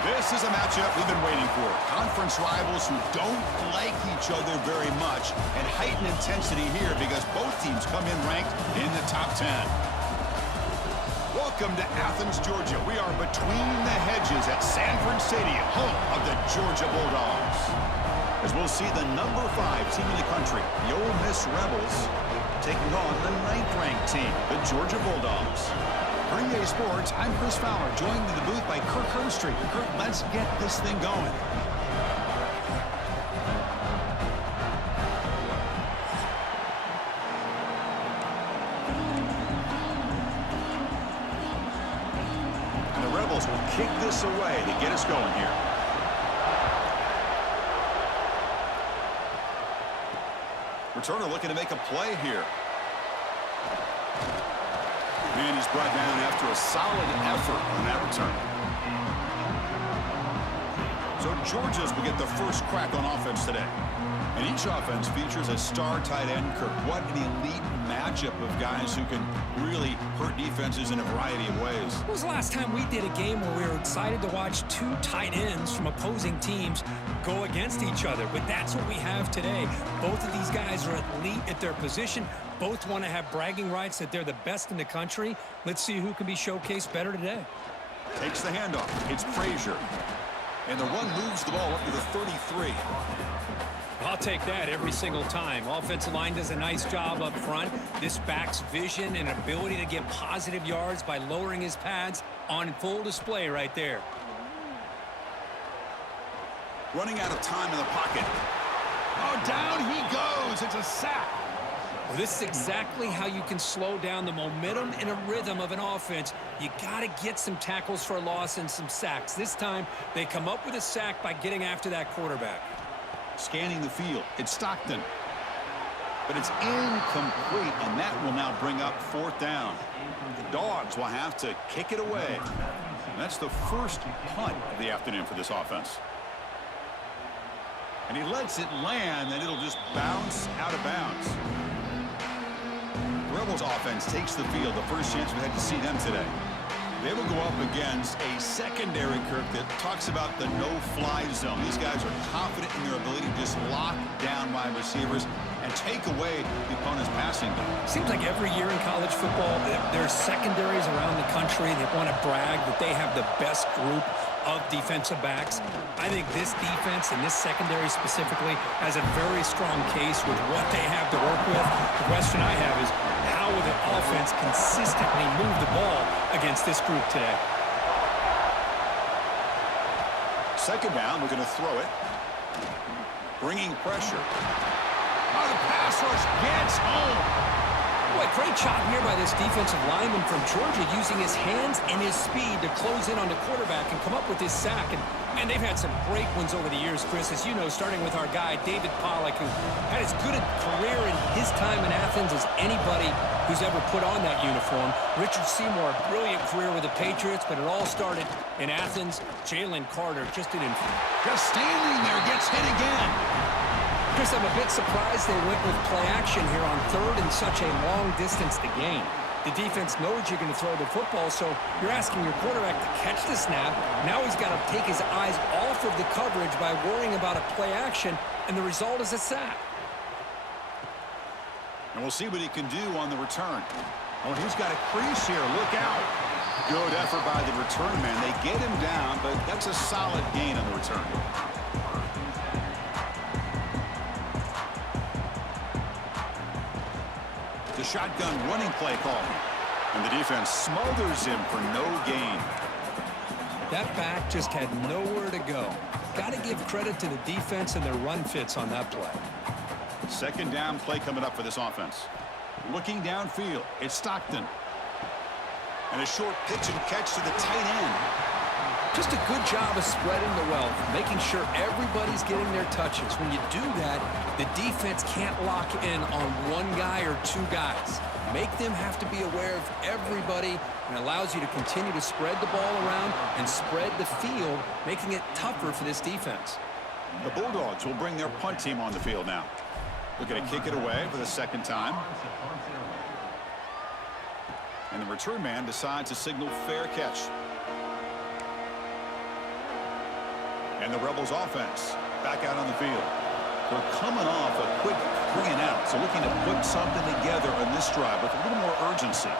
This is a matchup we've been waiting for. Conference rivals who don't like each other very much, and heightened intensity here because both teams come in ranked in the top 10. Welcome to Athens, Georgia. We are between the hedges at Sanford Stadium, home of the Georgia Bulldogs. As we'll see the number 5 team in the country, the Ole Miss Rebels, taking on the 9th-ranked team, the Georgia Bulldogs. For EA Sports, I'm Chris Fowler, joined in the booth by Kirk Herbstreit. Kirk, let's get this thing going. And the Rebels will kick this away to get us going here. Returner looking to make a play here. And he's brought down after a solid effort on that return. So Georgia's will get the first crack on offense today. And each offense features a star tight end, Kirk. What an elite matchup of guys who can really hurt defenses in a variety of ways. When was the last time we did a game where we were excited to watch 2 tight ends from opposing teams go against each other? But that's what we have today. Both of these guys are elite at their position. Both want to have bragging rights that they're the best in the country. Let's see who can be showcased better today. Takes the handoff. It's Frazier. And the run moves the ball up to the 33. I'll take that every single time. Offensive line does a nice job up front. This back's vision and ability to get positive yards by lowering his pads on full display right there. Running out of time in the pocket. Oh, down he goes. It's a sack. Well, this is exactly how you can slow down the momentum and a rhythm of an offense. You got to get some tackles for a loss and some sacks. This time, they come up with a sack by getting after that quarterback. Scanning the field. It's Stockton. But it's incomplete, and that will now bring up 4th down. The Dogs will have to kick it away. And that's the first punt of the afternoon for this offense. And he lets it land, and it'll just bounce out of bounds. The Rebels offense takes the field. The first chance we had to see them today. They will go up against a secondary, Kirk, that talks about the no-fly zone. These guys are confident in their ability to just lock down wide receivers and take away the opponent's passing game. Seems like every year in college football, there's secondaries around the country that want to brag that they have the best group of defensive backs. I think this defense and this secondary specifically has a very strong case with what they have to work with. The question I have is, how will the offense consistently move the ball against this group today? Second down, we're going to throw it. Bringing pressure. Oh, the pass rush gets home. Boy, great job here by this defensive lineman from Georgia using his hands and his speed to close in on the quarterback and come up with this sack. And they've had some great ones over the years, Chris, as you know, starting with our guy, David Pollack, who had as good a career in his time in Athens as anybody who's ever put on that uniform. Richard Seymour, a brilliant career with the Patriots, but it all started in Athens. Jalen Carter just standing there, gets hit again. Chris, I'm a bit surprised they went with play action here on 3rd and such a long distance to gain. The defense knows you're going to throw the football, so you're asking your quarterback to catch the snap. Now he's got to take his eyes off of the coverage by worrying about a play action, and the result is a sack. And we'll see what he can do on the return. Oh, he's got a crease here. Look out. Good effort by the return man. They get him down, but that's a solid gain on the return. The shotgun running play call. And the defense smothers him for no gain. That back just had nowhere to go. Got to give credit to the defense and their run fits on that play. Second down play coming up for this offense. Looking downfield, it's Stockton. And a short pitch and catch to the tight end. Just a good job of spreading the wealth, making sure everybody's getting their touches. When you do that, the defense can't lock in on one guy or 2 guys. Make them have to be aware of everybody, and allows you to continue to spread the ball around and spread the field, making it tougher for this defense. The Bulldogs will bring their punt team on the field now. Looking to kick it away for the second time. And the return man decides to signal fair catch. And the Rebels offense back out on the field. They're coming off a quick 3-and-out, so looking to put something together on this drive with a little more urgency.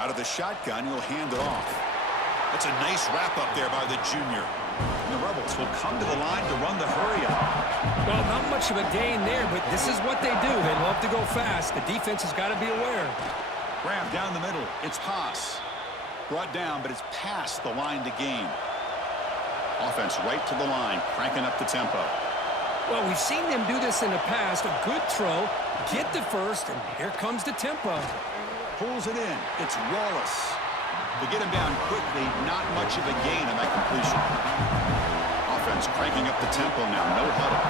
Out of the shotgun, he'll hand it off. That's a nice wrap-up there by the junior. And the Rebels will come to the line to run the hurry-up. Well, not much of a gain there, but this is what they do. They love to go fast. The defense has got to be aware. Grab down the middle. It's pass. Brought down, but it's past the line to gain. Offense right to the line, cranking up the tempo. Well, we've seen them do this in the past. A good throw, get the first, and here comes the tempo. Pulls it in. It's Wallace. To get him down quickly, not much of a gain on that completion. Offense cranking up the tempo now, no huddle.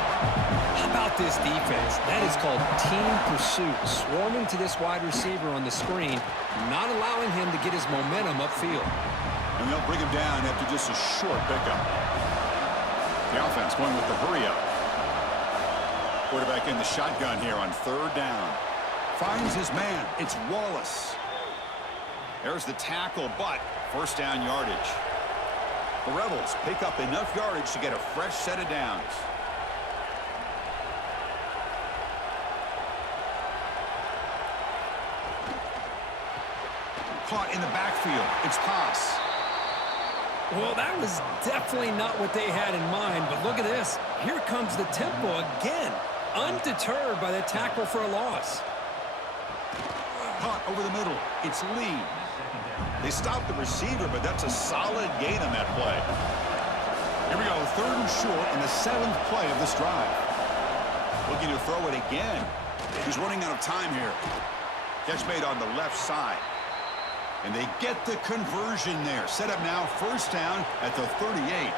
How about this defense? That is called team pursuit. Swarming to this wide receiver on the screen, not allowing him to get his momentum upfield. And they'll bring him down after just a short pickup. The offense going with the hurry-up. Quarterback in the shotgun here on 3rd down. Finds his man. It's Wallace. There's the tackle, but first down yardage. The Rebels pick up enough yardage to get a fresh set of downs. Caught in the backfield. It's pass. Well, that was definitely not what they had in mind, but look at this. Here comes the tempo again. Undeterred by the tackle for a loss. Caught over the middle. It's Lee. They stopped the receiver, but that's a solid gain on that play. Here we go, 3rd and short in the 7th play of this drive. Looking to throw it again. He's running out of time here. Catch made on the left side. And they get the conversion there. Set up now, first down at the 38.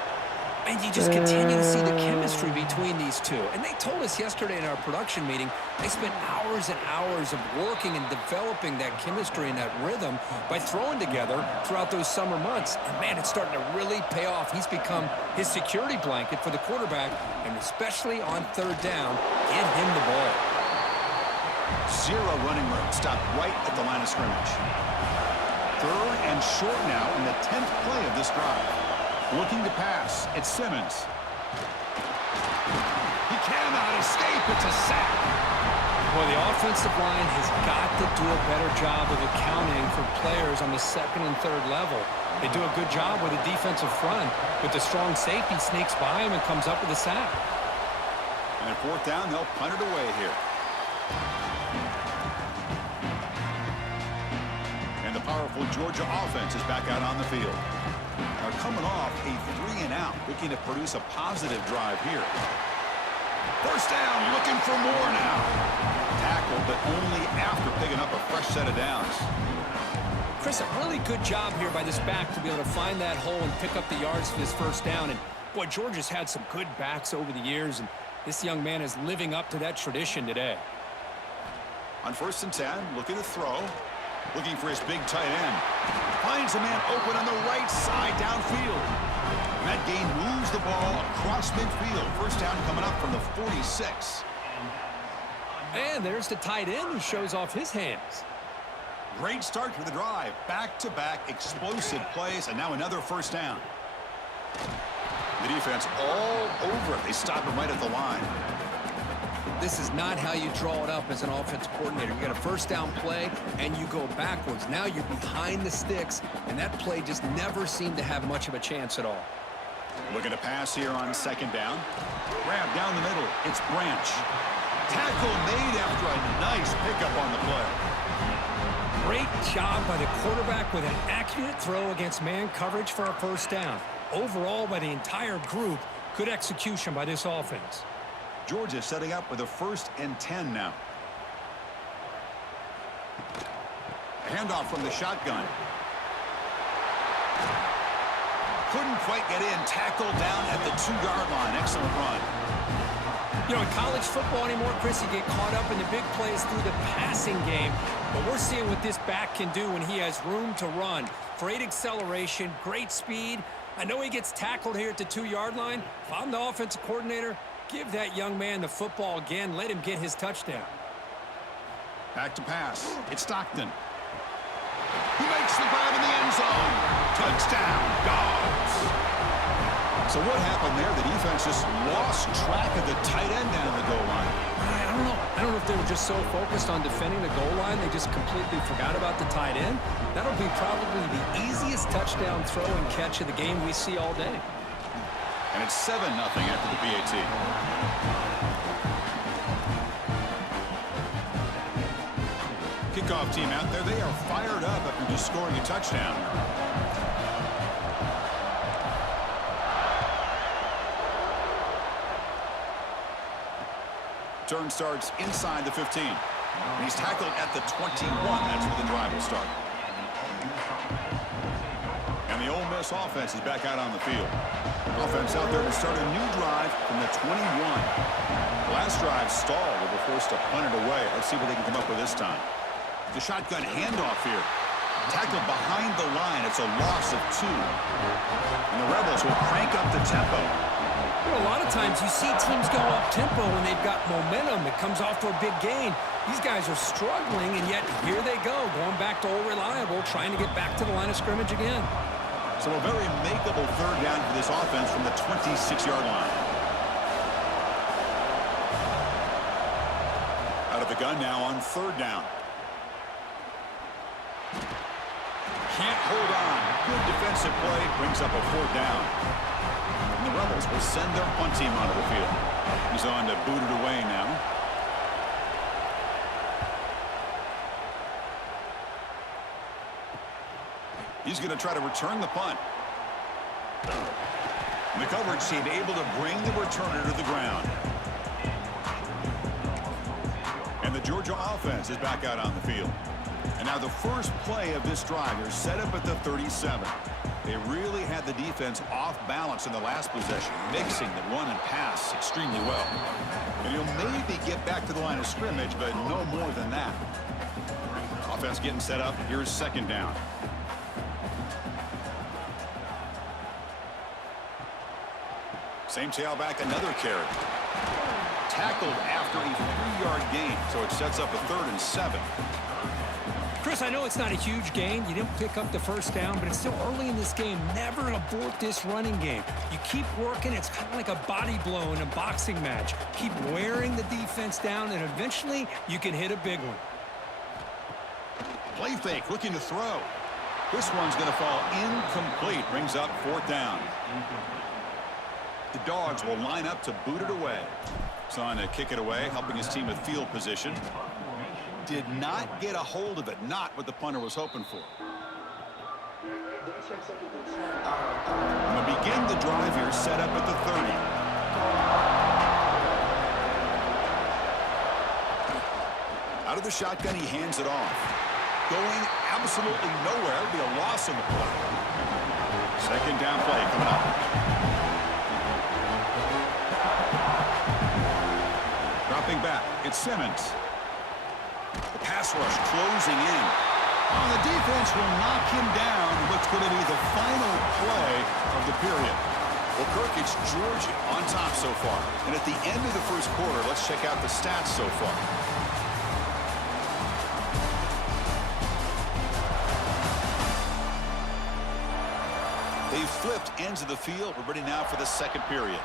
And you just continue to see the chemistry between these two. And they told us yesterday in our production meeting, they spent hours and hours of working and developing that chemistry and that rhythm by throwing together throughout those summer months. And, man, it's starting to really pay off. He's become his security blanket for the quarterback, and especially on 3rd down, get him the ball. 0 running room. Stopped right at the line of scrimmage. 3rd and short now in the 10th play of this drive. Looking to pass. It's Simmons. He cannot escape. It's a sack. Well, the offensive line has got to do a better job of accounting for players on the 2nd and 3rd level. They do a good job with the defensive front, but the strong safety sneaks by him and comes up with a sack. And at 4th down, they'll punt it away here. And the powerful Georgia offense is back out on the field. They're coming off a 3-and-out, looking to produce a positive drive here. First down, looking for more now. Tackled, but only after picking up a fresh set of downs. Chris, a really good job here by this back to be able to find that hole and pick up the yards for this first down. And, boy, Georgia's had some good backs over the years, and this young man is living up to that tradition today. On 1st and 10, looking to throw. Looking for his big tight end. Finds a man open on the right side downfield. And that gain moves the ball across midfield. First down coming up from the 46. And there's the tight end who shows off his hands. Great start to the drive. Back-to-back explosive plays, and now another first down. The defense all over it. They stop him right at the line. This is not how you draw it up as an offensive coordinator. You got a first down play, and you go backwards. Now you're behind the sticks, and that play just never seemed to have much of a chance at all. Looking to pass here on 2nd down. Grab down the middle. It's Branch. Tackle made after a nice pickup on the play. Great job by the quarterback with an accurate throw against man coverage for a first down. Overall, by the entire group, good execution by this offense. Georgia setting up with a 1st and 10 now. A handoff from the shotgun. Couldn't quite get in. Tackled down at the 2-yard line. Excellent run. You know, in college football anymore, Chris, you get caught up in the big plays through the passing game. But we're seeing what this back can do when he has room to run. Great acceleration, great speed. I know he gets tackled here at the 2-yard line. If I'm the offensive coordinator, give that young man the football again. Let him get his touchdown. Back to pass. It's Stockton. He makes the grab in the end zone. Touchdown, Dogs. So what happened there? The defense just lost track of the tight end down the goal line. I don't know. I don't know if they were just so focused on defending the goal line, they just completely forgot about the tight end. That'll be probably the easiest touchdown throw and catch of the game we see all day. And it's 7-0 after the PAT. Kickoff team out there. They are fired up after just scoring a touchdown. Turn starts inside the 15. And he's tackled at the 21. That's where the drive will start. And the Ole Miss offense is back out on the field. Offense out there to start a new drive from the 21. The last drive stalled. They were forced to punt it away. Let's see what they can come up with this time. The shotgun handoff here. Tackled behind the line. It's a loss of 2. And the Rebels will crank up the tempo. You know, a lot of times you see teams go up-tempo when they've got momentum. It comes off for a big gain. These guys are struggling, and yet here they go, going back to old reliable, trying to get back to the line of scrimmage again. So a very makeable third down for this offense from the 26-yard line. Out of the gun now on third down. Can't hold on. Good defensive play. Brings up a fourth down. And the Rebels will send their punt team onto the field. He's on to boot it away now. He's going to try to return the punt. And the coverage team able to bring the returner to the ground. And the Georgia offense is back out on the field. And now the first play of this drive is set up at the 37. They really had the defense off balance in the last possession, mixing the run and pass extremely well. And he'll maybe get back to the line of scrimmage, but no more than that. Offense getting set up. Here's second down. Same tailback, another carry. Tackled after a 3-yard gain, so it sets up a 3rd and 7. Chris, I know it's not a huge gain. You didn't pick up the first down, but it's still early in this game. Never abort this running game. You keep working. It's kind of like a body blow in a boxing match. Keep wearing the defense down, and eventually you can hit a big one. Play fake, looking to throw. This one's going to fall incomplete. Brings up fourth down. The Dogs will line up to boot it away. He's on to kick it away, helping his team with field position. Did not get a hold of it. Not what the punter was hoping for. We'll begin the drive here, set up at the 30. Out of the shotgun, he hands it off. Going absolutely nowhere. It'll be a loss in the play. Second down play coming up. Dropping back, it's Simmons. The pass rush closing in. Oh, the defense will knock him down. What's going to be the final play of the period? Well, Kirk, it's Georgia on top so far. And at the end of the first quarter, let's check out the stats so far. They've flipped ends of the field. We're ready now for the second period.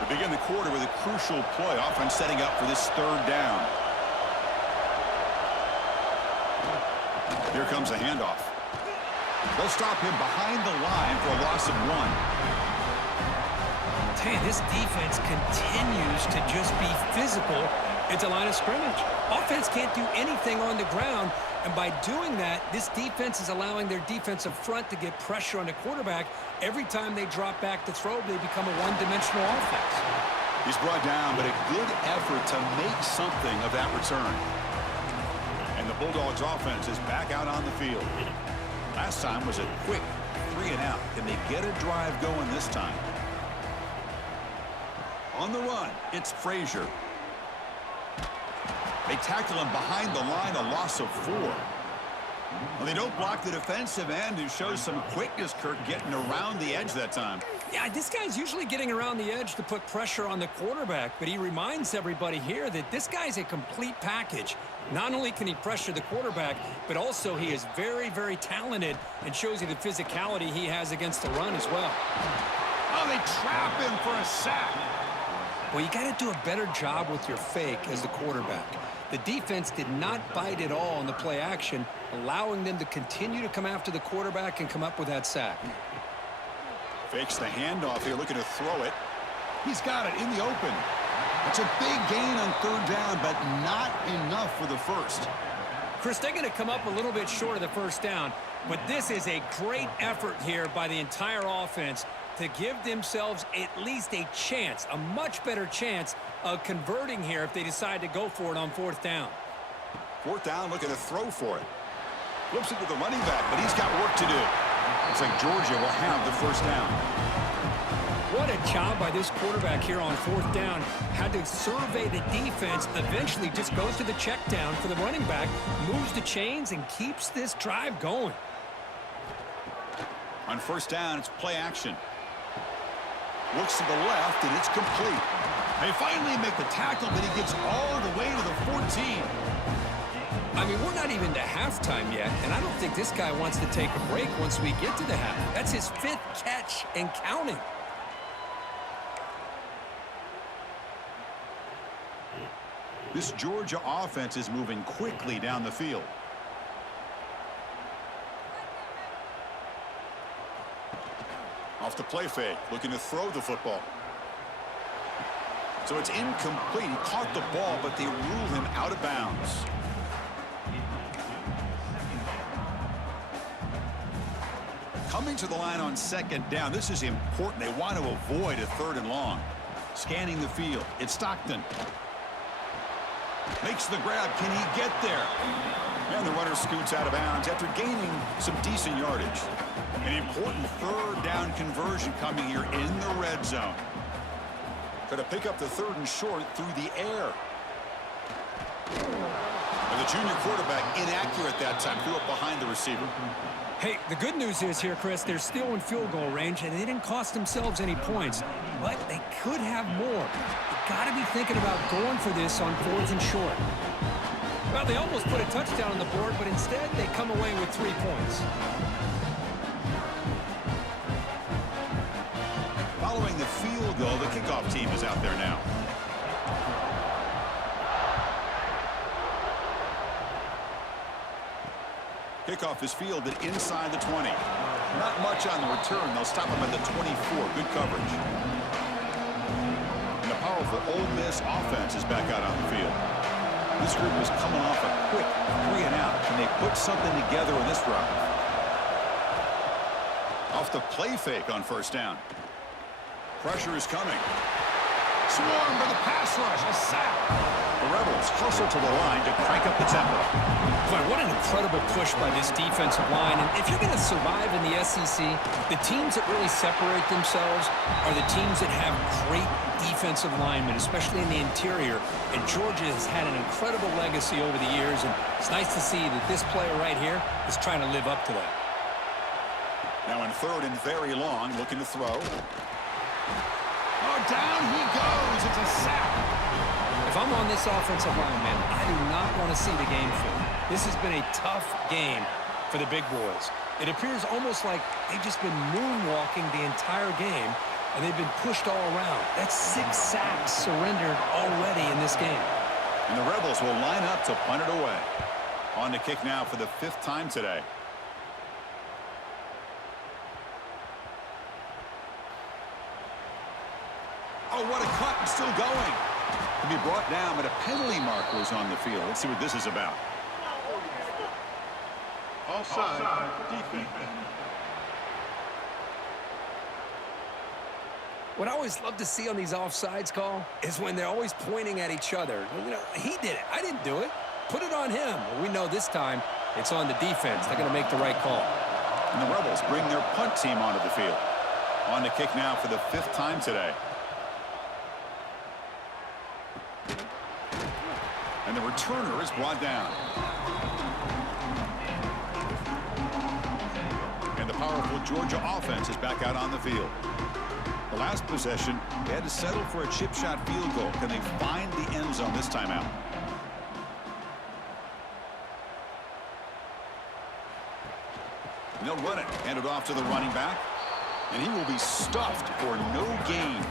We begin the quarter with a crucial play. Offense setting up for this third down. Here comes a handoff. They'll stop him behind the line for a loss of 1. Hey, this defense continues to just be physical at the line of scrimmage. Offense can't do anything on the ground, and by doing that, this defense is allowing their defensive front to get pressure on the quarterback. Every time they drop back to throw, they become a one-dimensional offense. He's brought down, but a good effort to make something of that return. And the Bulldogs offense is back out on the field. Last time was a quick 3-and-out. Can they get a drive going this time? On the run, it's Frazier. They tackle him behind the line, a loss of 4. Well, they don't block the defensive end, who shows some quickness, Kirk, getting around the edge that time. Yeah, this guy's usually getting around the edge to put pressure on the quarterback, but he reminds everybody here that this guy's a complete package. Not only can he pressure the quarterback, but also he is very, very talented and shows you the physicality he has against the run as well. Oh, they trap him for a sack. Well, you got to do a better job with your fake as the quarterback. The defense did not bite at all on the play action, allowing them to continue to come after the quarterback and come up with that sack. Fakes the handoff here, looking to throw it. He's got it in the open. It's a big gain on third down, but not enough for the first. Chris, they're going to come up a little bit short of the first down, but this is a great effort here by the entire offense to give themselves at least a chance, a much better chance of converting here if they decide to go for it on fourth down. Fourth down, looking to throw for it. Flips it to the running back, but he's got work to do. Looks like Georgia will have the first down. What a job by this quarterback here on fourth down. Had to survey the defense, eventually just goes to the check down for the running back, moves the chains, and keeps this drive going. On first down, it's play action. Looks to the left, and it's complete. They finally make the tackle, but he gets all the way to the 14. I mean, we're not even to halftime yet, and I don't think this guy wants to take a break once we get to the half. That's his 5th catch and counting. This Georgia offense is moving quickly down the field. Off the play fake, looking to throw the football. So it's incomplete. He caught the ball, but they ruled him out of bounds. Coming to the line on second down. This is important. They want to avoid a third and long. Scanning the field. It's Stockton. Makes the grab. Can he get there? And the runner scoots out of bounds after gaining some decent yardage. An important third down conversion coming here in the red zone. Going to pick up the third and short through the air. And the junior quarterback inaccurate that time. Threw up behind the receiver. Hey, the good news is here, Chris, they're still in field goal range, and they didn't cost themselves any points. But they could have more. You got to be thinking about going for this on fourth and short. Well, they almost put a touchdown on the board, but instead they come away with 3 points. Following the field goal, the kickoff team is out there now. Kickoff is fielded inside the 20. Not much on the return. They'll stop him at the 24. Good coverage. And the powerful Ole Miss offense is back out on the field. This group is coming off a quick 3 and out. Can they put something together in this drive? Off the play fake on first down. Pressure is coming. Swarmed by the pass rush. A sack. The Rebels hustle to the line to crank up the tempo. Boy, what an incredible push by this defensive line. And if you're going to survive in the SEC, the teams that really separate themselves are the teams that have great defensive linemen, especially in the interior. And Georgia has had an incredible legacy over the years, and it's nice to see that this player right here is trying to live up to that. Now in third and very long, looking to throw. Oh, down he goes. It's a sack. If I'm on this offensive line, man, I do not want to see the game film. This has been a tough game for the big boys. It appears almost like they've just been moonwalking the entire game, and they've been pushed all around. That's 6 sacks surrendered already in this game. And the Rebels will line up to punt it away. On to kick now for the 5th time today. Oh, what a cut, and still going. To be brought down, but a penalty marker is on the field. Let's see what this is about. Offside, defense. What I always love to see on these offsides call is when they're always pointing at each other. You know, he did it. I didn't do it. Put it on him. Well, we know this time it's on the defense. They're going to make the right call. And the Rebels bring their punt team onto the field. On to kick now for the 5th time today. And the returner is brought down. And the powerful Georgia offense is back out on the field. The last possession, they had to settle for a chip shot field goal. Can they find the end zone this time out? And they'll run it. Hand it off to the running back. And he will be stuffed for no gain.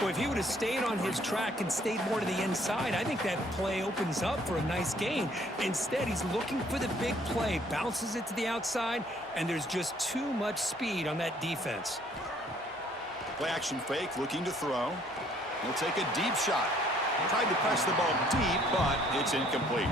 Well, if he would have stayed on his track and stayed more to the inside, I think that play opens up for a nice gain. Instead, he's looking for the big play, bounces it to the outside, and there's just too much speed on that defense. Play action fake, looking to throw. He'll take a deep shot. Tried to press the ball deep, but it's incomplete.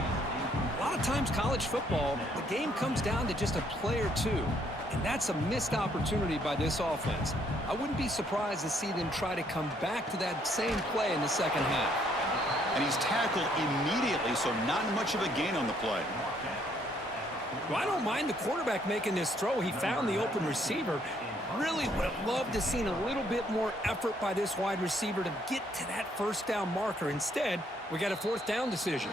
A lot of times college football, the game comes down to just a play or two. And that's a missed opportunity by this offense. I wouldn't be surprised to see them try to come back to that same play in the second half. And he's tackled immediately, so not much of a gain on the play. Well, I don't mind the quarterback making this throw. He found the open receiver. Really would have loved to have seen a little bit more effort by this wide receiver to get to that first down marker. Instead, we got a fourth down decision.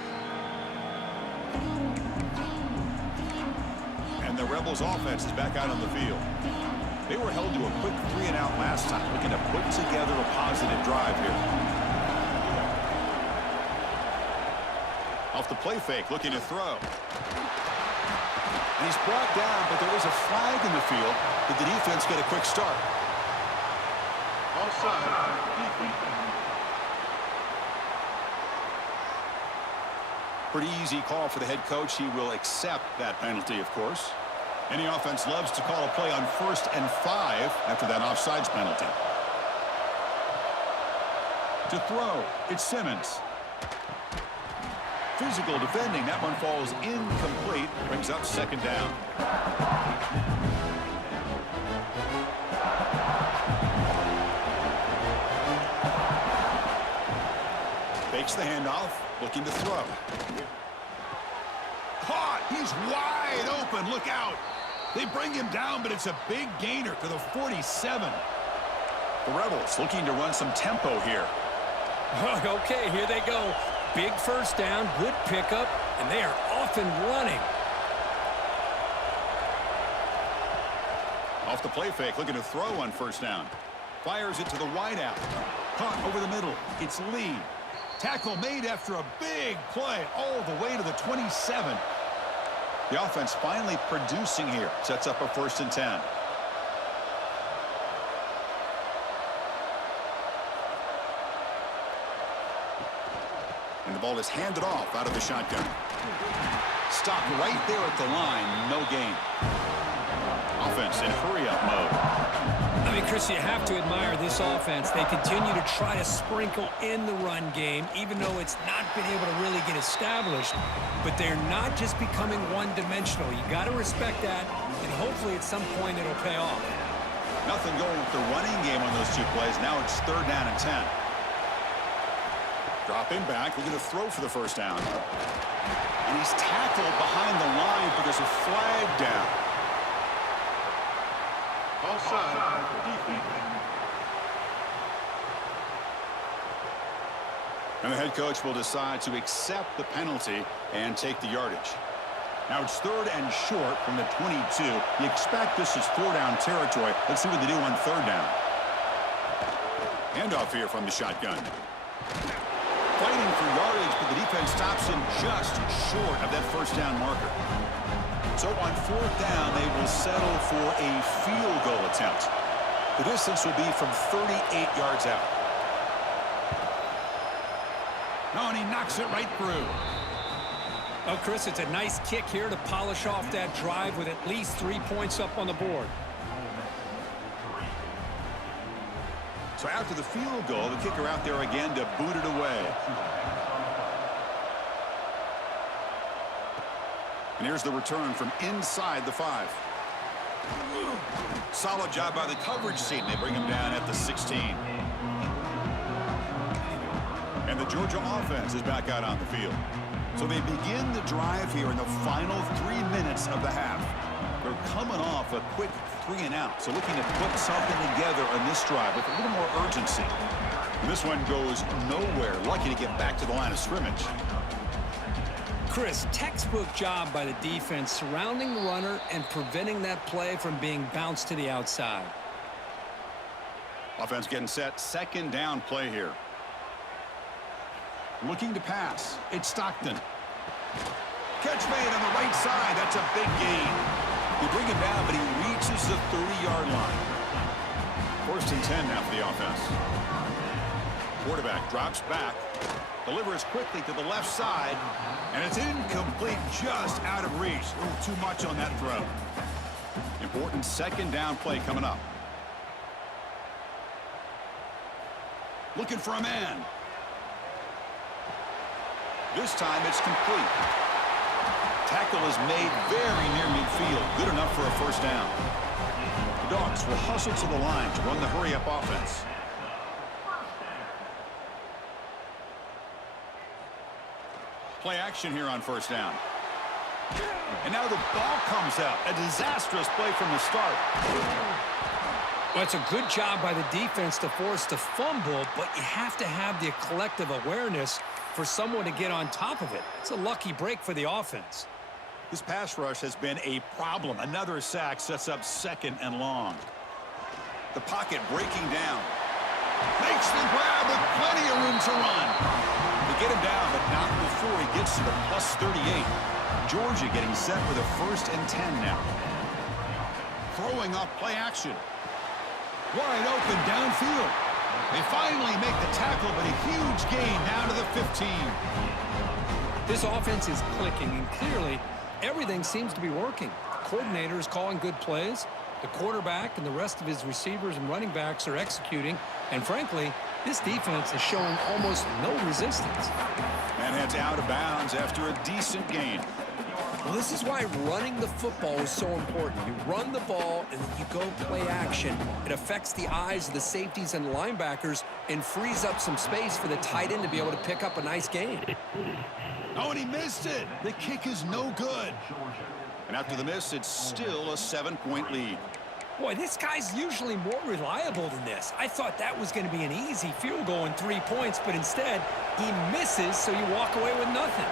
And the Rebels offense is back out on the field. They were held to a quick 3-and-out last time, looking to put together a positive drive here. Off the play fake, looking to throw. And he's brought down, but there is a flag in the field. Did the defense get a quick start? Offside, defense. Pretty easy call for the head coach. He will accept that penalty, of course. Any offense loves to call a play on 1st and 5 after that offsides penalty. To throw, it's Simmons. Physical defending. That one falls incomplete. Brings up second down. Fakes the handoff. Looking to throw. Caught. He's wide open. Look out. They bring him down, but it's a big gainer to the 47. The Rebels looking to run some tempo here. Okay, here they go. Big first down, good pickup, and they are off and running. Off the play fake, looking to throw on 1st down. Fires it to the wideout. Caught over the middle. It's Lee. Tackle made after a big play all the way to the 27. The offense finally producing here. Sets up a 1st and 10. And the ball is handed off out of the shotgun. Stopped right there at the line. No gain. Offense in hurry-up mode. I mean, Chris, you have to admire this offense. They continue to try to sprinkle in the run game, even though it's not been able to really get established. But they're not just becoming one-dimensional. You got to respect that, and hopefully at some point it'll pay off. Nothing going with the running game on those 2 plays. Now it's 3rd down and 10. Dropping back, looking to throw for the 1st down. And he's tackled behind the line, but there's a flag down. Offside, defense. And the head coach will decide to accept the penalty and take the yardage. Now it's 3rd and short from the 22. You expect this is 4-down territory. Let's see what they do on 3rd down. Handoff here from the shotgun. Fighting for yardage, but the defense stops him just short of that 1st down marker. So on 4th down, they will settle for a field goal attempt. The distance will be from 38 yards out. No, and he knocks it right through. Oh, Chris, it's a nice kick here to polish off that drive with at least 3 points up on the board. So after the field goal, the kicker out there again to boot it away. And here's the return from inside the 5. Solid job by the coverage team. They bring him down at the 16. And the Georgia offense is back out on the field. So they begin the drive here in the final 3 minutes of the half. They're coming off a quick 3-and-out, so looking to put something together on this drive with a little more urgency. And this one goes nowhere. Lucky to get back to the line of scrimmage. Chris, textbook job by the defense surrounding the runner and preventing that play from being bounced to the outside. Offense getting set. 2nd down play here. Looking to pass. It's Stockton. Catch made on the right side. That's a big gain. They bring him down, but he reaches the 30-yard line. 1st and 10 now for the offense. Quarterback drops back, delivers quickly to the left side, and it's incomplete, just out of reach. A little too much on that throw. Important 2nd down play coming up. Looking for a man. This time it's complete. Tackle is made very near midfield. Good enough for a 1st down. The Dogs will hustle to the line to run the hurry-up offense. Play action here on 1st down. And now the ball comes out. A disastrous play from the start. Well, it's a good job by the defense to force the fumble, but you have to have the collective awareness for someone to get on top of it. It's a lucky break for the offense. This pass rush has been a problem. Another sack sets up 2nd and long. The pocket breaking down. Makes the grab with plenty of room to run. They get him down, but not before he gets to the plus 38. Georgia getting set with a 1st and 10 now. Throwing off play action. Wide open downfield. They finally make the tackle, but a huge gain down to the 15. This offense is clicking, and clearly everything seems to be working. The coordinator is calling good plays. The quarterback and the rest of his receivers and running backs are executing. And frankly, this defense is showing almost no resistance. And heads out of bounds after a decent gain. Well, this is why running the football is so important. You run the ball and then you go play action. It affects the eyes of the safeties and linebackers and frees up some space for the tight end to be able to pick up a nice gain. Oh, and he missed it. The kick is no good. And after the miss, it's still a 7-point lead. Boy, this guy's usually more reliable than this. I thought that was going to be an easy field goal in 3 points, but instead, he misses, so you walk away with nothing.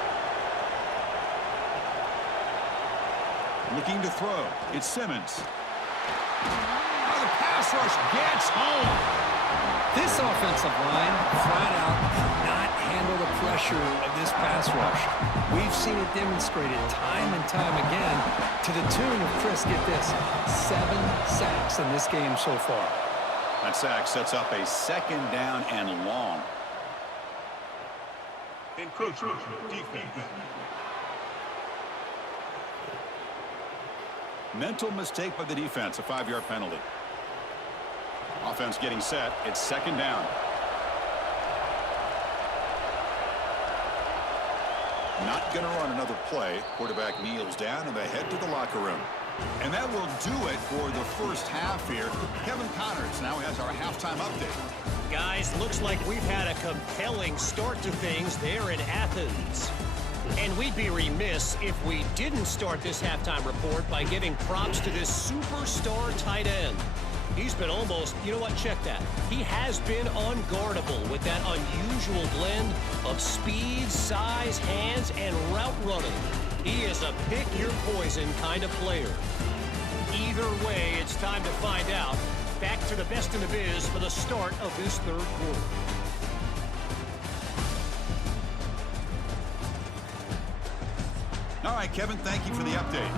Looking to throw. It's Simmons. Oh, the pass rush gets home. This offensive line, flat out, cannot handle the pressure of this pass rush. We've seen it demonstrated time and time again to the tune of, Chris, get this, 7 sacks in this game so far. That sack sets up a 2nd down and long. Encroachment defense. Mental mistake by the defense, a 5-yard penalty. Offense getting set. It's 2nd down. Not going to run another play. Quarterback kneels down and they head to the locker room. And that will do it for the 1st half here. Kevin Connors now has our halftime update. Guys, looks like we've had a compelling start to things there in Athens. And we'd be remiss if we didn't start this halftime report by giving props to this superstar tight end. He's been almost, you know what, check that. He has been unguardable with that unusual blend of speed, size, hands, and route running. He is a pick-your-poison kind of player. Either way, it's time to find out. Back to the best in the biz for the start of this 3rd quarter. All right, Kevin, thank you for the update.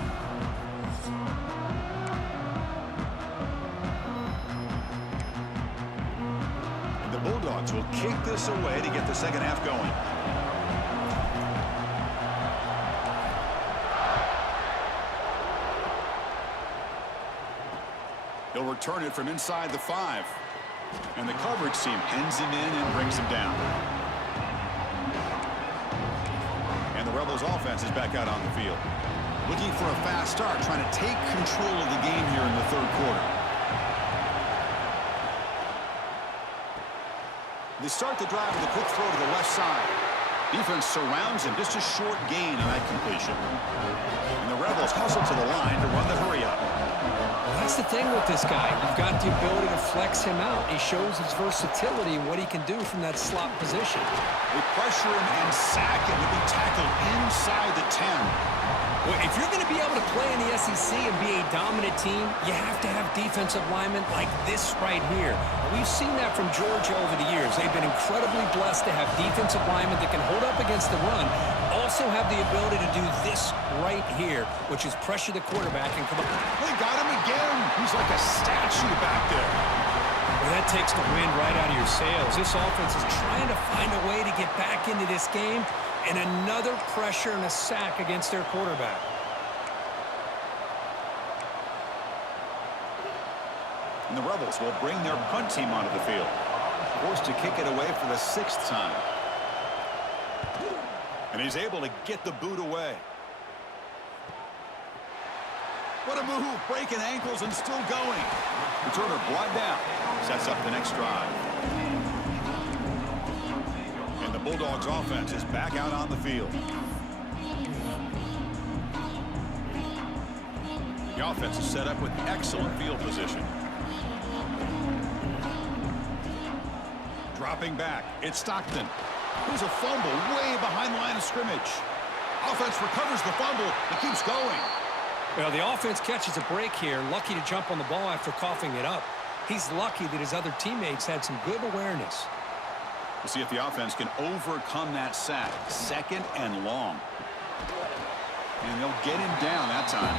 The Bulldogs will kick this away to get the 2nd half going. He'll return it from inside the 5. And the coverage team pins him in and brings him down. And the Rebels offense is back out on the field. Looking for a fast start, trying to take control of the game here in the 3rd quarter. They start the drive with a quick throw to the left side. Defense surrounds him, just a short gain on that completion. And the Rebels hustle to the line to run the hurry-up. Well, that's the thing with this guy. You've got the ability to flex him out. He shows his versatility and what he can do from that slot position. They pressure him and sack him to be tackled inside the 10. Well, if you're going to be able to play in the SEC and be a dominant team, you have to have defensive linemen like this right here. We've seen that from Georgia over the years. They've been incredibly blessed to have defensive linemen that can hold up against the run, also have the ability to do this right point here, which is pressure the quarterback and come up. They got him again. He's like a statue back there. Well, that takes the wind right out of your sails. This offense is trying to find a way to get back into this game, and another pressure and a sack against their quarterback. And the Rebels will bring their punt team onto the field. Forced to kick it away for the 6th time. And he's able to get the boot away. What a move, breaking ankles and still going. Returner brought down. Sets up the next drive. And the Bulldogs offense is back out on the field. The offense is set up with excellent field position. Dropping back, it's Stockton. There's a fumble way behind the line of scrimmage. Offense recovers the fumble and keeps going. Well, the offense catches a break here, lucky to jump on the ball after coughing it up. He's lucky that his other teammates had some good awareness. We'll see if the offense can overcome that sack. 2nd and long. And they'll get him down that time.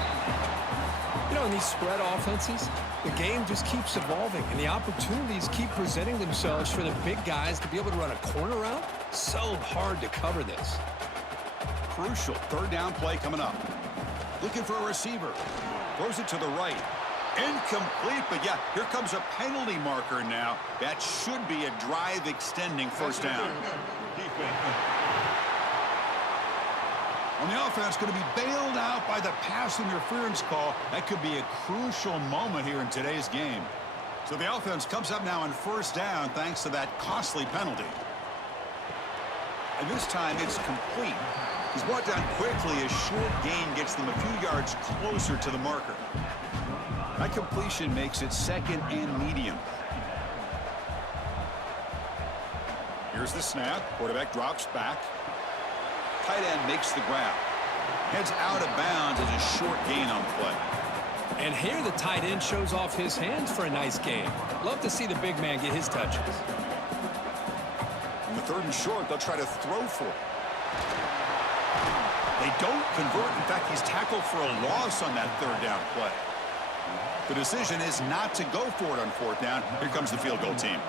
You know, in these spread offenses, the game just keeps evolving, and the opportunities keep presenting themselves for the big guys to be able to run a corner route. So hard to cover this. Crucial 3rd down play coming up. Looking for a receiver. Throws it to the right. Incomplete, but yeah, here comes a penalty marker now. That should be a drive-extending 1st down. On the offense, going to be bailed out by the pass interference call. That could be a crucial moment here in today's game. So the offense comes up now on 1st down thanks to that costly penalty. And this time it's complete. He's brought down quickly. A short gain gets them a few yards closer to the marker. That completion makes it 2nd and medium. Here's the snap. Quarterback drops back. Tight end makes the grab. Heads out of bounds as a short gain on the play. And here the tight end shows off his hands for a nice gain. Love to see the big man get his touches. In the 3rd and short, they'll try to throw for it. They don't convert. In fact, he's tackled for a loss on that 3rd down play. The decision is not to go for it on 4th down. Here comes the field goal team.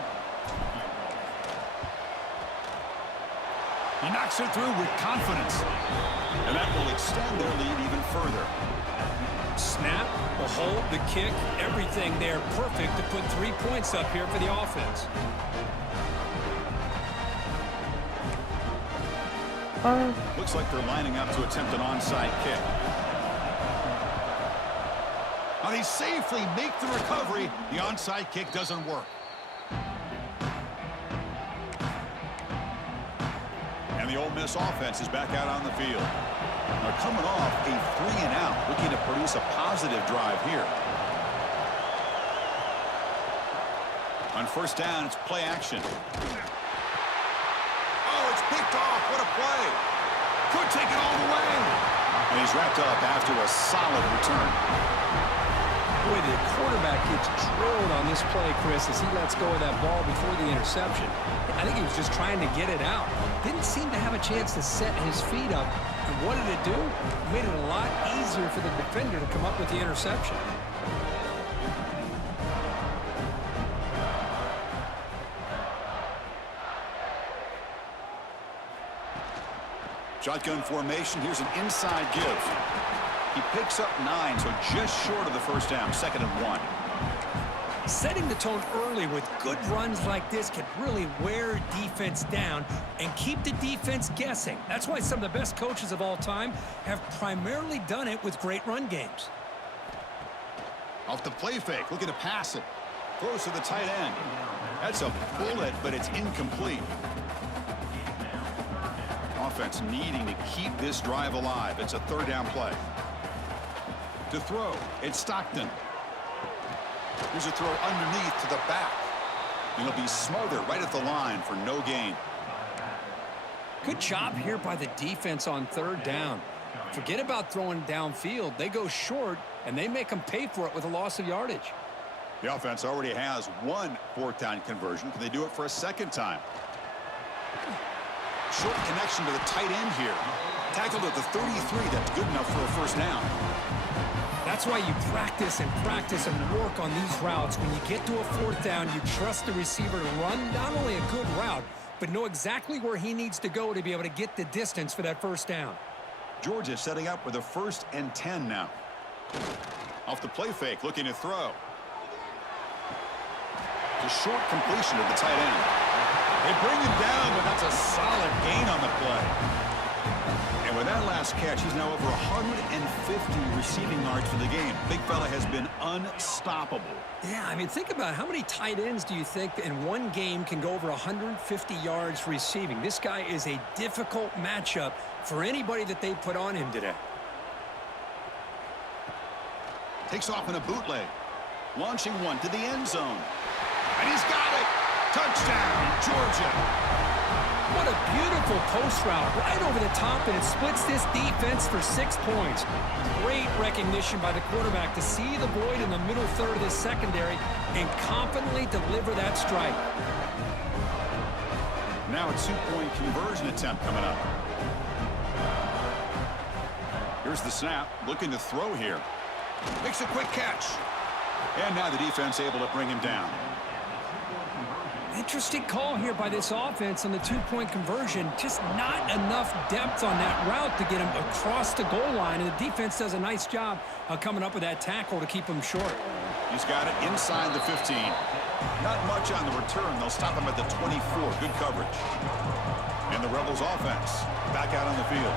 He knocks it through with confidence. And that will extend their lead even further. Snap, the hold, the kick, everything there perfect to put 3 points up here for the offense. Looks like they're lining up to attempt an onside kick. Now they safely make the recovery. The onside kick doesn't work. And the Ole Miss offense is back out on the field. They're coming off a 3-and-out, looking to produce a positive drive here. On 1st down, it's play action. Oh, it's picked off. What a play. Could take it all the way. And he's wrapped up after a solid return. Boy, the quarterback gets drilled on this play, Chris, as he lets go of that ball before the interception. I think he was just trying to get it out. Didn't seem to have a chance to set his feet up. And what did it do? It made it a lot easier for the defender to come up with the interception. Shotgun formation. Here's an inside give. He picks up 9, so just short of the 1st down, 2nd and 1. Setting the tone early with good runs like this can really wear defense down and keep the defense guessing. That's why some of the best coaches of all time have primarily done it with great run games. Off the play fake, looking to pass it. Throws to the tight end. That's a bullet, but it's incomplete. Offense needing to keep this drive alive. It's a 3rd down play. To throw, it's Stockton. Here's a throw underneath to the back. And he'll be smothered right at the line for no gain. Good job here by the defense on 3rd down. Forget about throwing downfield. They go short, and they make them pay for it with a loss of yardage. The offense already has 1 4th down conversion. Can they do it for a 2nd time? Short connection to the tight end here. Tackled at the 33. That's good enough for a first down. That's why you practice and work on these routes. When you get to a fourth down, you trust the receiver to run not only a good route, but know exactly where he needs to go to be able to get the distance for that first down. Georgia setting up with a 1st and 10 now. Off the play fake, looking to throw. The short completion to the tight end. They bring him down, but that's a solid gain on the play. And with that last catch, he's now over 150 receiving yards for the game. Big fella has been unstoppable. Yeah, I mean, think about how many tight ends do you think in one game can go over 150 yards receiving? This guy is a difficult matchup for anybody that they put on him today. Takes off in a bootleg. Launching one to the end zone. And he's got it. Touchdown, Georgia. What a beautiful post route right over the top, and it splits this defense for 6 points. Great recognition by the quarterback to see the void in the middle third of this secondary and confidently deliver that strike. Now a 2-point conversion attempt coming up. Here's the snap, looking to throw here. Makes a quick catch. And now the defense able to bring him down. Interesting call here by this offense on the 2-point conversion. Just not enough depth on that route to get him across the goal line, and the defense does a nice job of coming up with that tackle to keep him short. He's got it inside the 15. Not much on the return. They'll stop him at the 24. Good coverage. And the Rebels offense back out on the field.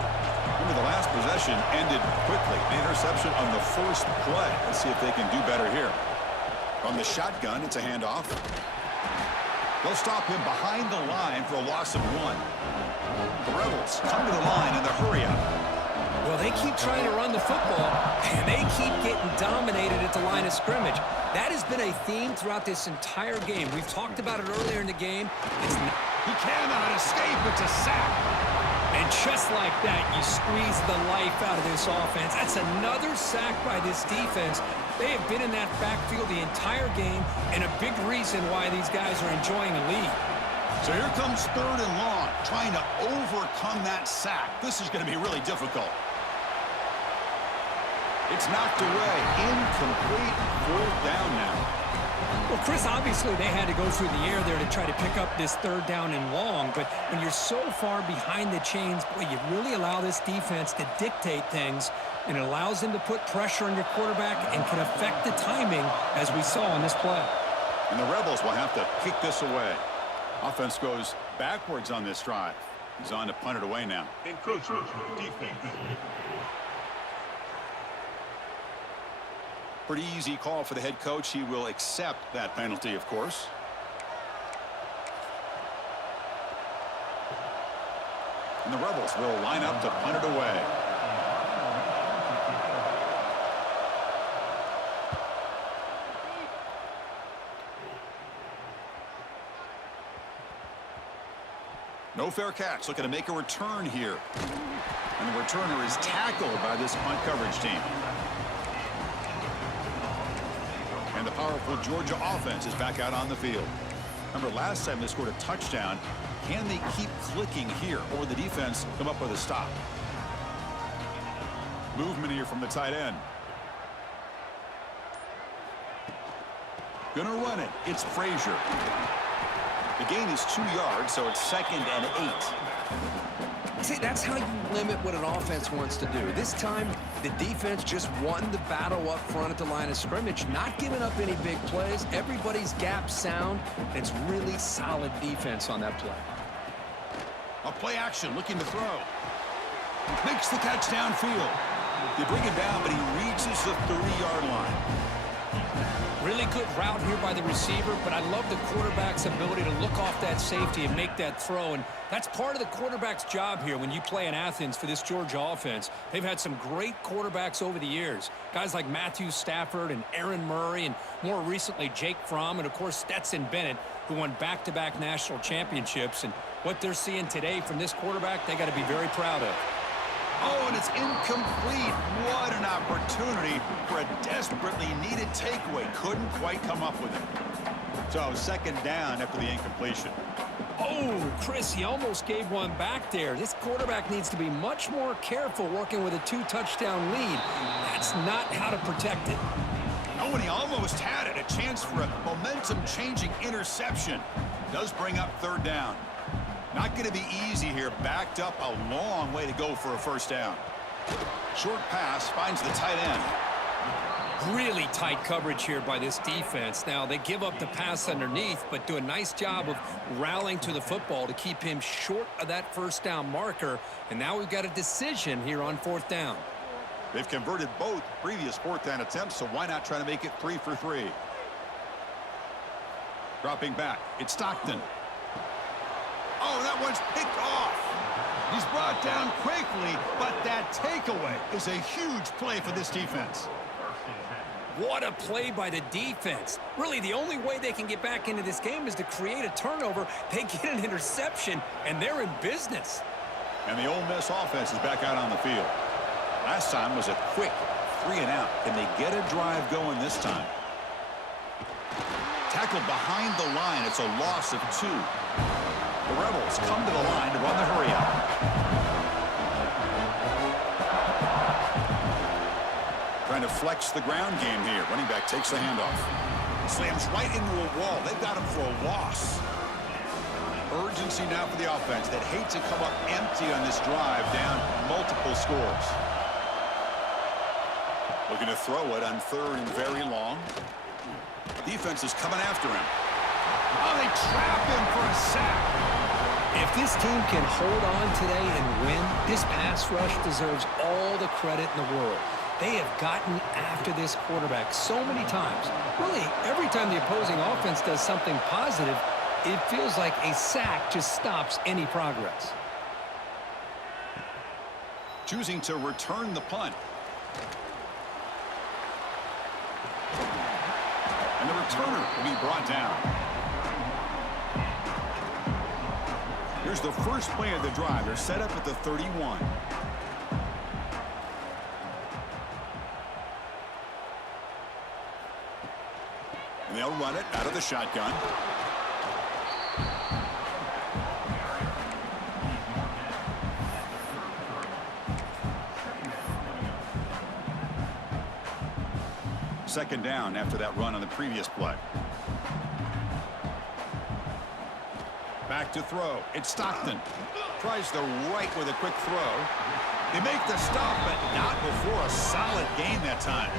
Remember, the last possession ended quickly. The interception on the first play. Let's see if they can do better here. From the shotgun, it's a handoff. They'll stop him behind the line for a loss of 1. The Rebels come to the line in the hurry-up. Well, they keep trying to run the football, and they keep getting dominated at the line of scrimmage. That has been a theme throughout this entire game. We've talked about it earlier in the game. He cannot escape. It's a sack. And just like that, you squeeze the life out of this offense. That's another sack by this defense. They have been in that backfield the entire game, and a big reason why these guys are enjoying the lead. So here comes 3rd and long, trying to overcome that sack. This is going to be really difficult. It's knocked away. Incomplete. 4th down now. Well, Chris, obviously they had to go through the air there to try to pick up this 3rd down and long, but when you're so far behind the chains, boy, you really allow this defense to dictate things, and it allows them to put pressure on your quarterback and can affect the timing, as we saw in this play. And the Rebels will have to kick this away. Offense goes backwards on this drive. He's on to punt it away now. Encroachment defense. Pretty easy call for the head coach. He will accept that penalty, of course. And the Rebels will line up to punt it away. No fair catch. Looking to make a return here. And the returner is tackled by this punt coverage team. And the powerful Georgia offense is back out on the field. Remember, last time they scored a touchdown. Can they keep clicking here, or will the defense come up with a stop? Movement here from the tight end. Gonna run it. It's Frazier. The gain is 2 yards, so it's 2nd and 8. See, that's how you limit what an offense wants to do. This time, the defense just won the battle up front at the line of scrimmage, not giving up any big plays. Everybody's gap sound. It's really solid defense on that play. A play action, looking to throw. Makes the catch downfield. They bring it down, but he reaches the 30-yard line. Really good route here by the receiver, but I love the quarterback's ability to look off that safety and make that throw. And that's part of the quarterback's job here when you play in Athens for this Georgia offense. They've had some great quarterbacks over the years. Guys like Matthew Stafford and Aaron Murray, and more recently Jake Fromm, and of course Stetson Bennett, who won back-to-back national championships. And what they're seeing today from this quarterback, they got to be very proud of. Oh, and it's incomplete. What an opportunity for a desperately needed takeaway. Couldn't quite come up with it. So 2nd down after the incompletion. Oh, Chris, he almost gave one back there. This quarterback needs to be much more careful working with a 2-touchdown lead. That's not how to protect it. Oh, and he almost had it. A chance for a momentum-changing interception. Does bring up third down. Not going to be easy here. Backed up a long way to go for a first down. Short pass finds the tight end. Really tight coverage here by this defense. Now, they give up the pass underneath, but do a nice job of rallying to the football to keep him short of that first down marker. And now we've got a decision here on fourth down. They've converted both previous fourth down attempts, so why not try to make it 3 for 3? Dropping back, it's Stockton. Oh, that one's picked off. He's brought down quickly, but that takeaway is a huge play for this defense. What a play by the defense. Really, the only way they can get back into this game is to create a turnover. They get an interception, and they're in business. And the Ole Miss offense is back out on the field. Last time was a quick 3 and out. Can they get a drive going this time? Tackled behind the line. It's a loss of 2. The Rebels come to the line to run the hurry-up. Trying to flex the ground game here. Running back takes the handoff. Slams right into a wall. They've got him for a loss. Urgency now for the offense that hate to come up empty on this drive, down multiple scores. Looking to throw it on third and very long. Defense is coming after him. Oh, they trap him for a sack. If this team can hold on today and win, this pass rush deserves all the credit in the world. They have gotten after this quarterback so many times. Really, every time the opposing offense does something positive, it feels like a sack just stops any progress. Choosing to return the punt. And the returner will be brought down. Here's the first play of the drive. They're set up at the 31. And they'll run it out of the shotgun. Second down after that run on the previous play. Back to throw. It's Stockton. Tries the right with a quick throw. They make the stop, but not before a solid gain that time.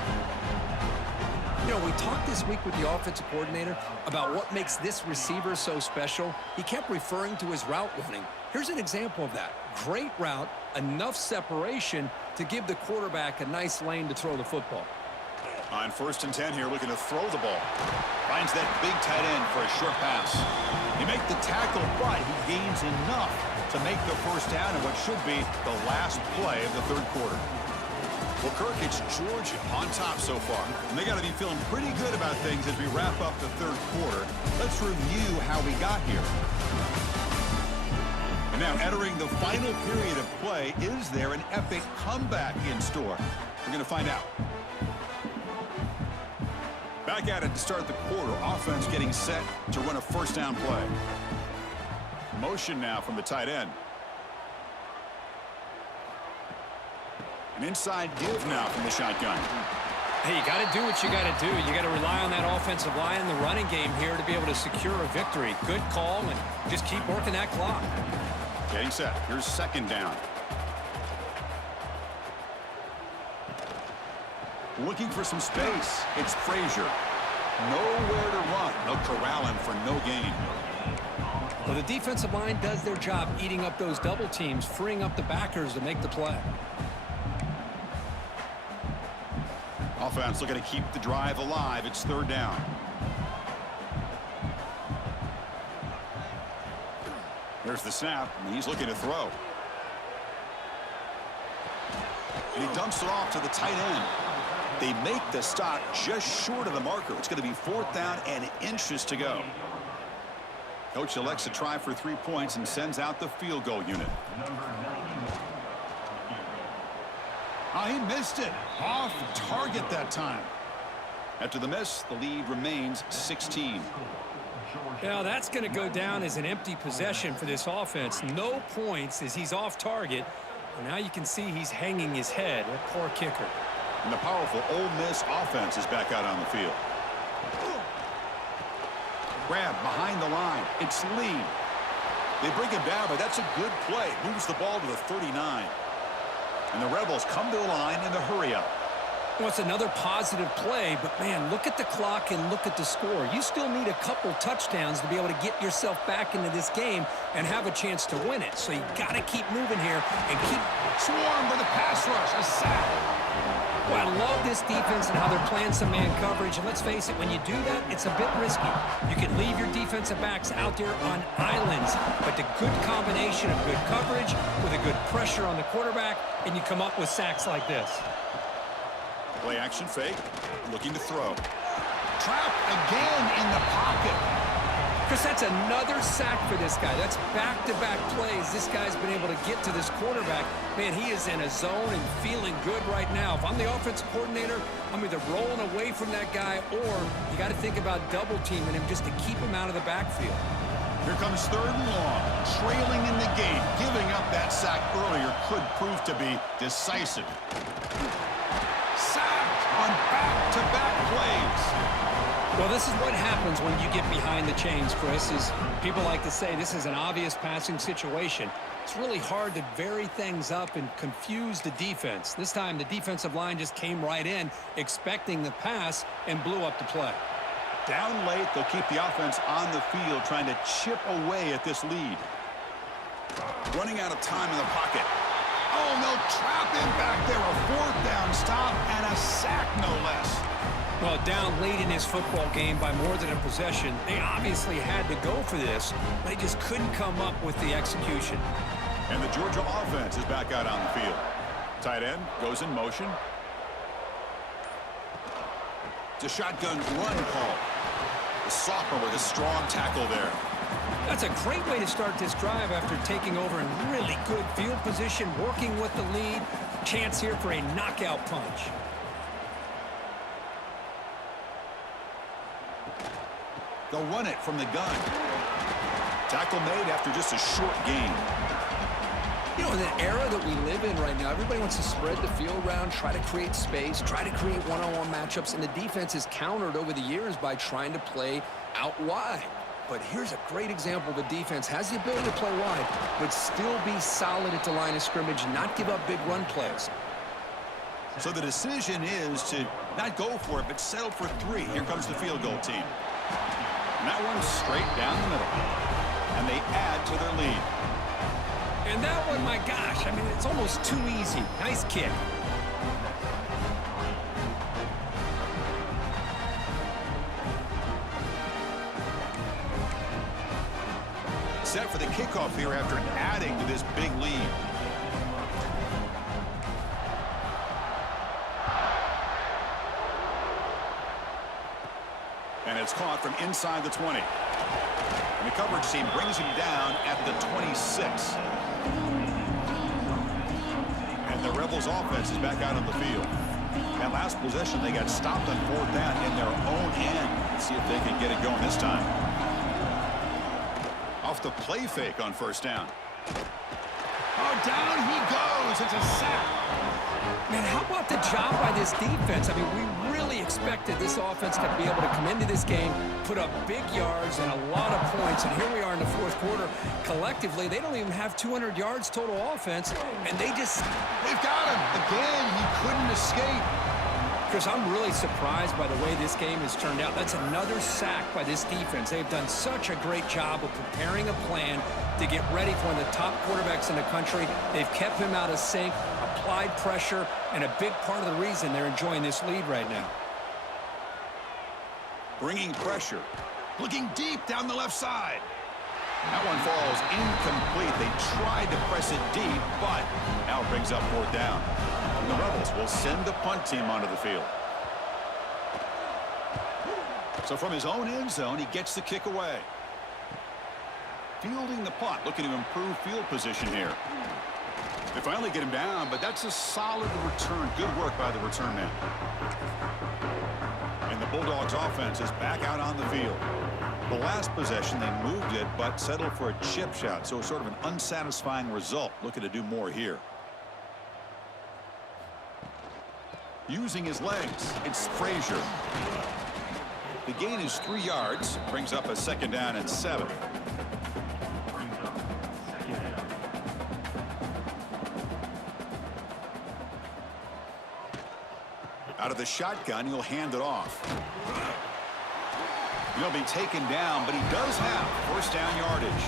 You know, we talked this week with the offensive coordinator about what makes this receiver so special. He kept referring to his route running. Here's an example of that. Great route, enough separation to give the quarterback a nice lane to throw the football. On 1st and 10 here, looking to throw the ball. Finds that big tight end for a short pass. They make the tackle, but he gains enough to make the first down in what should be the last play of the third quarter. Well, Kirk, it's Georgia on top so far. And they got to be feeling pretty good about things as we wrap up the third quarter. Let's review how we got here. And now entering the final period of play, is there an epic comeback in store? We're going to find out. Back at it to start the quarter. Offense getting set to run a first down play. Motion now from the tight end. An inside give now from the shotgun. Hey, you got to do what you got to do. You got to rely on that offensive line and the running game here to be able to secure a victory. Good call, and just keep working that clock. Getting set. Here's second down. Looking for some space. It's Frazier. Nowhere to run. They'll corral him for no gain. Well, the defensive line does their job eating up those double teams, freeing up the backers to make the play. Offense looking to keep the drive alive. It's third down. There's the snap, and he's looking to throw. And he dumps it off to the tight end. They make the stop just short of the marker. It's going to be 4th down and inches to go. Coach elects to try for 3 points and sends out the field goal unit. Oh, he missed it. Off target that time. After the miss, the lead remains 16. Now that's going to go down as an empty possession for this offense. No points as he's off target. And now you can see he's hanging his head. A poor kicker. And the powerful Ole Miss offense is back out on the field. Grab behind the line. It's Lee. They bring him down, but that's a good play. Moves the ball to the 39. And the Rebels come to the line in the hurry-up. Well, it's another positive play, but, man, look at the clock and look at the score. You still need a couple touchdowns to be able to get yourself back into this game and have a chance to win it. So you got to keep moving here and keep Swarm with a pass rush. A sack. Well, I love this defense and how they're playing some man coverage. And let's face it, when you do that, it's a bit risky. You can leave your defensive backs out there on islands, but the good combination of good coverage with a good pressure on the quarterback, and you come up with sacks like this. Play action fake. Looking to throw. Trapped again in the pocket. Chris, that's another sack for this guy. That's back-to-back plays. This guy's been able to get to this quarterback. Man, he is in a zone and feeling good right now. If I'm the offensive coordinator, I'm either rolling away from that guy or you got to think about double-teaming him just to keep him out of the backfield. Here comes 3rd and long. Trailing in the game. Giving up that sack earlier could prove to be decisive. Sacked on back-to-back plays. Well, this is what happens when you get behind the chains, Chris, is people like to say this is an obvious passing situation. It's really hard to vary things up and confuse the defense. This time, the defensive line just came right in, expecting the pass, and blew up the play. Down late, they'll keep the offense on the field, trying to chip away at this lead. Running out of time in the pocket. Oh, no, trap him back there. A 4th down stop and a sack, no less. Well, down late in his football game by more than a possession, they obviously had to go for this. They just couldn't come up with the execution. And the Georgia offense is back out on the field. Tight end goes in motion. It's a shotgun run call. The sophomore with a strong tackle there. That's a great way to start this drive after taking over in really good field position, working with the lead. Chance here for a knockout punch. They'll run it from the gun. Tackle made after just a short gain. You know, in the era that we live in right now, everybody wants to spread the field around, try to create space, try to create one-on-one matchups, and the defense is countered over the years by trying to play out wide. But here's a great example. The defense has the ability to play wide, but still be solid at the line of scrimmage and not give up big run plays. So the decision is to not go for it, but settle for 3. Here comes the field goal team. And that one's straight down the middle. And they add to their lead. And that one, my gosh, I mean, it's almost too easy. Nice kick. Set for the kickoff here after adding to this big lead. And it's caught from inside the 20. And the coverage team brings him down at the 26. And the Rebels offense is back out on the field. That last possession, they got stopped on 4th down in their own end. Let's see if they can get it going this time. Off the play fake on 1st down. Oh, down he goes. It's a sack. Man, how about the job by this defense? I mean, we really expected this offense to be able to come into this game, put up big yards and a lot of points, and here we are in the 4th quarter. Collectively, they don't even have 200 yards total offense, and they've got him. Again, he couldn't escape. Chris, I'm really surprised by the way this game has turned out. That's another sack by this defense. They've done such a great job of preparing a plan to get ready for one of the top quarterbacks in the country. They've kept him out of sync, applied pressure, and a big part of the reason they're enjoying this lead right now. Bringing pressure. Looking deep down the left side. That one falls incomplete. They tried to press it deep, but now it brings up 4th down. And the Rebels will send the punt team onto the field. So from his own end zone, he gets the kick away. Fielding the punt, looking to improve field position here. They finally get him down, but that's a solid return. Good work by the return man. And the The Bulldogs offense is back out on the field. The last possession, they moved it, but settled for a chip shot, so sort of an unsatisfying result. Looking to do more here. Using his legs, it's Frazier. The gain is 3 yards, brings up a 2nd down and 7. Out of the shotgun, he'll hand it off. He'll be taken down, but he does have 1st down yardage.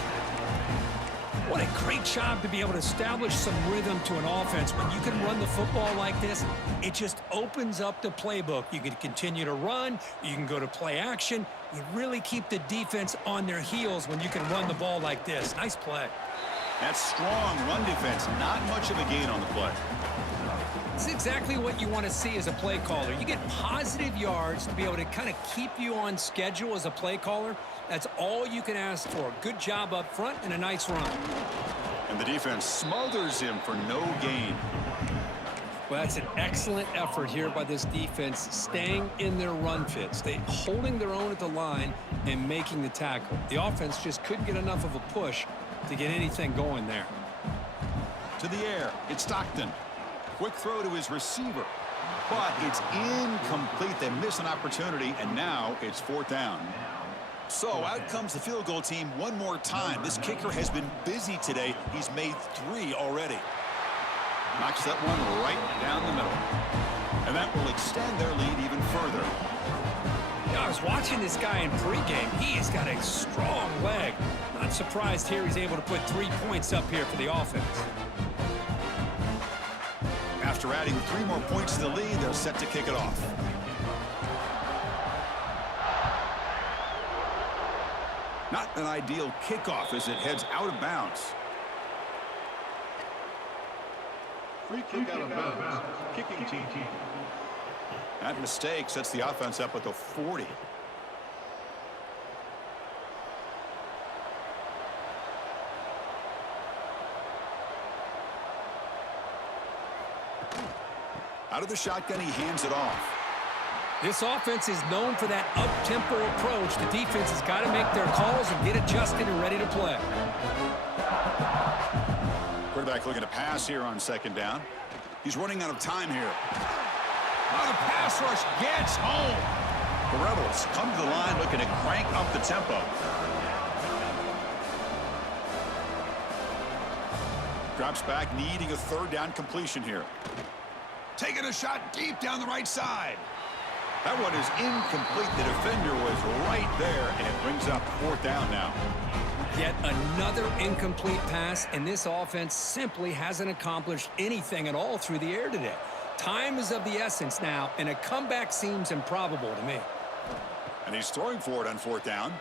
What a great job to be able to establish some rhythm to an offense. When you can run the football like this, it just opens up the playbook. You can continue to run. You can go to play action. You really keep the defense on their heels when you can run the ball like this. Nice play. That's strong run defense. Not much of a gain on the play. It's exactly what you want to see as a play caller. You get positive yards to be able to kind of keep you on schedule as a play caller. That's all you can ask for. Good job up front and a nice run. And the defense smothers him for no gain. Well, that's an excellent effort here by this defense, staying in their run fits. They holding their own at the line and making the tackle. The offense just couldn't get enough of a push to get anything going there. To the air, it's Stockton. Quick throw to his receiver, but it's incomplete. They miss an opportunity, and now it's 4th down. So out comes the field goal team one more time. This kicker has been busy today. He's made 3 already. Knocks that one right down the middle. And that will extend their lead even further. Yeah, I was watching this guy in pregame. He has got a strong leg. Not surprised here he's able to put 3 points up here for the offense. After adding 3 more points to the lead, they're set to kick it off. Not an ideal kickoff as it heads out of bounds. Free kick out of bounds. Kicking team. That mistake sets the offense up at the 40. Out of the shotgun, he hands it off. This offense is known for that up-tempo approach. The defense has got to make their calls and get adjusted and ready to play. Quarterback looking to pass here on 2nd down. He's running out of time here. Oh, the pass rush gets home. The Rebels come to the line looking to crank up the tempo. Drops back, needing a 3rd down completion here. Taking a shot deep down the right side. That one is incomplete. The defender was right there, and it brings up 4th down now. Yet another incomplete pass, and this offense simply hasn't accomplished anything at all through the air today. Time is of the essence now, and a comeback seems improbable to me. And he's throwing for it on 4th down.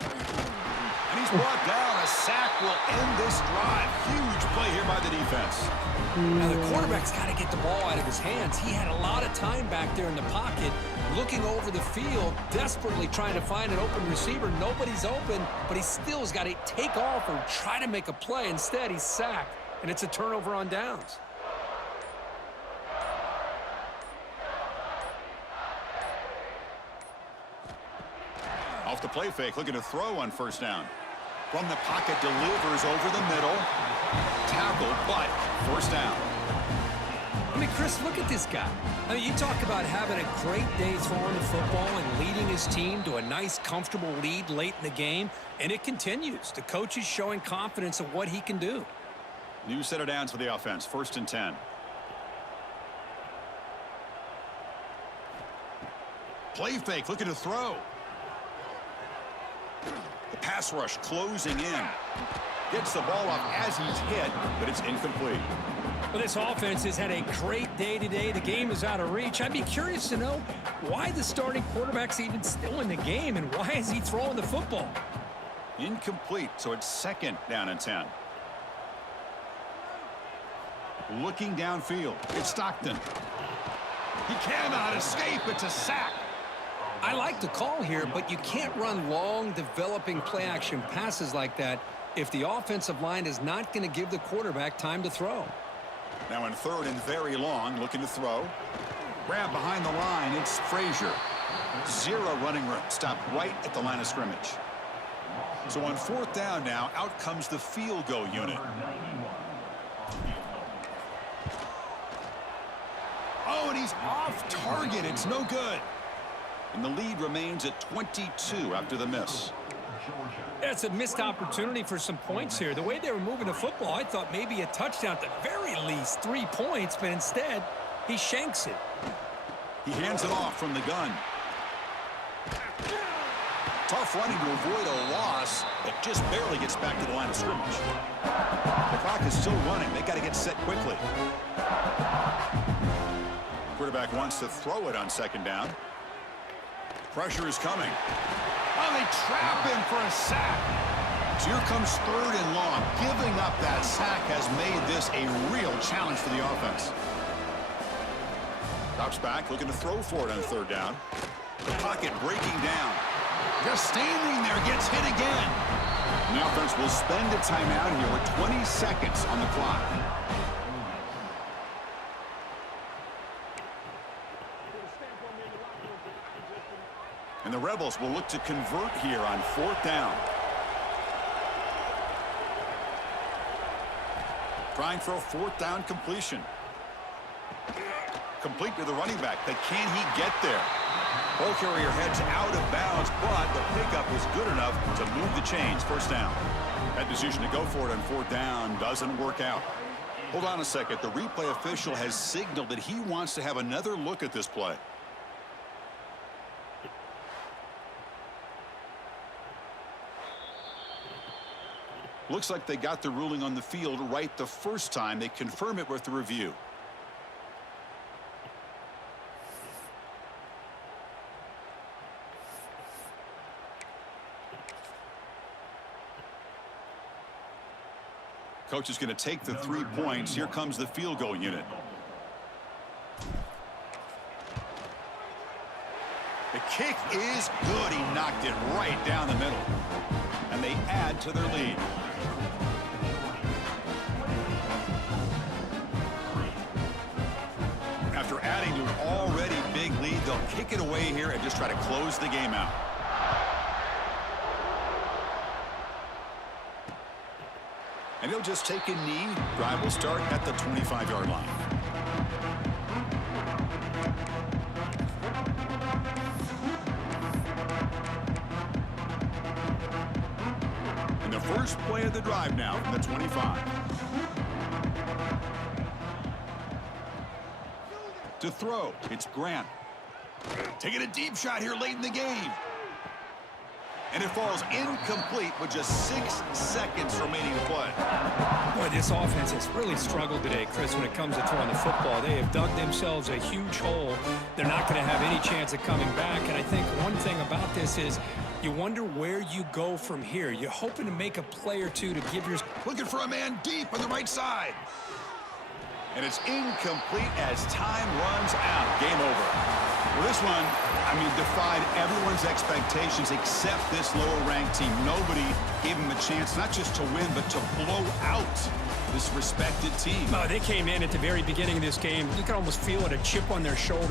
And he's brought down. A sack will end this drive. Huge play here by the defense. Now, the quarterback's got to get the ball out of his hands. He had a lot of time back there in the pocket, looking over the field, desperately trying to find an open receiver. Nobody's open, but he still has got to take off or try to make a play. Instead, he's sacked, and it's a turnover on downs. Off the play fake, looking to throw on 1st down. From the pocket, delivers over the middle. Tackled, but 1st down. I mean, Chris, look at this guy. I mean, you talk about having a great day throwing the football and leading his team to a nice, comfortable lead late in the game, and it continues. The coach is showing confidence of what he can do. New set of downs for the offense, 1st and 10. Play fake, looking to throw. The pass rush closing in. Gets the ball off as he's hit, but it's incomplete. Well, this offense has had a great day today. The game is out of reach. I'd be curious to know why the starting quarterback's even still in the game, and why is he throwing the football? Incomplete, so it's 2nd down and 10. Looking downfield, it's Stockton. He cannot escape. It's a sack. I like the call here, but you can't run long, developing play-action passes like that if the offensive line is not going to give the quarterback time to throw. Now in 3rd and very long, looking to throw. Grab behind the line, it's Frazier. Zero running room. Stopped right at the line of scrimmage. So on 4th down now, out comes the field goal unit. Oh, and he's off target. It's no good. And the lead remains at 22 after the miss. It's a missed opportunity for some points here. The way they were moving the football, I thought maybe a touchdown at the very least, 3 points, but instead, he shanks it. He hands it off from the gun. Tough running to avoid a loss that just barely gets back to the line of scrimmage. The clock is still running. They got to get set quickly. Quarterback wants to throw it on 2nd down. Pressure is coming. Oh, they trap him for a sack. So here comes 3rd and long. Giving up that sack has made this a real challenge for the offense. Drops back, looking to throw for it on 3rd down. The pocket breaking down. Just standing there, gets hit again. And the offense will spend a timeout here with 20 seconds on the clock. And the Rebels will look to convert here on 4th down. Trying for a 4th down completion. Complete to the running back, but can he get there? Ball carrier heads out of bounds, but the pickup was good enough to move the chains. 1st down. That decision to go for it on 4th down doesn't work out. Hold on a second. The replay official has signaled that he wants to have another look at this play. Looks like they got the ruling on the field right the first time. They confirm it with the review. Coach is going to take the 3 points. Here comes the field goal unit. The kick is good. He knocked it right down the middle. And they add to their lead. After adding to an already big lead, they'll kick it away here and just try to close the game out. And he'll just take a knee. Drive will start at the 25-yard line. And the first play of the drive now from the 25. To throw, it's Grant. Taking a deep shot here late in the game. And it falls incomplete with just 6 seconds remaining to play. Boy, this offense has really struggled today, Chris, when it comes to throwing the football. They have dug themselves a huge hole. They're not going to have any chance of coming back. And I think one thing about this is you wonder where you go from here. You're hoping to make a play or two to give your... Looking for a man deep on the right side. And it's incomplete as time runs out. Game over. Well, this one, defied everyone's expectations except this lower-ranked team. Nobody gave them a chance not just to win, but to blow out this respected team. They came in at the very beginning of this game. You can almost feel it, a chip on their shoulder.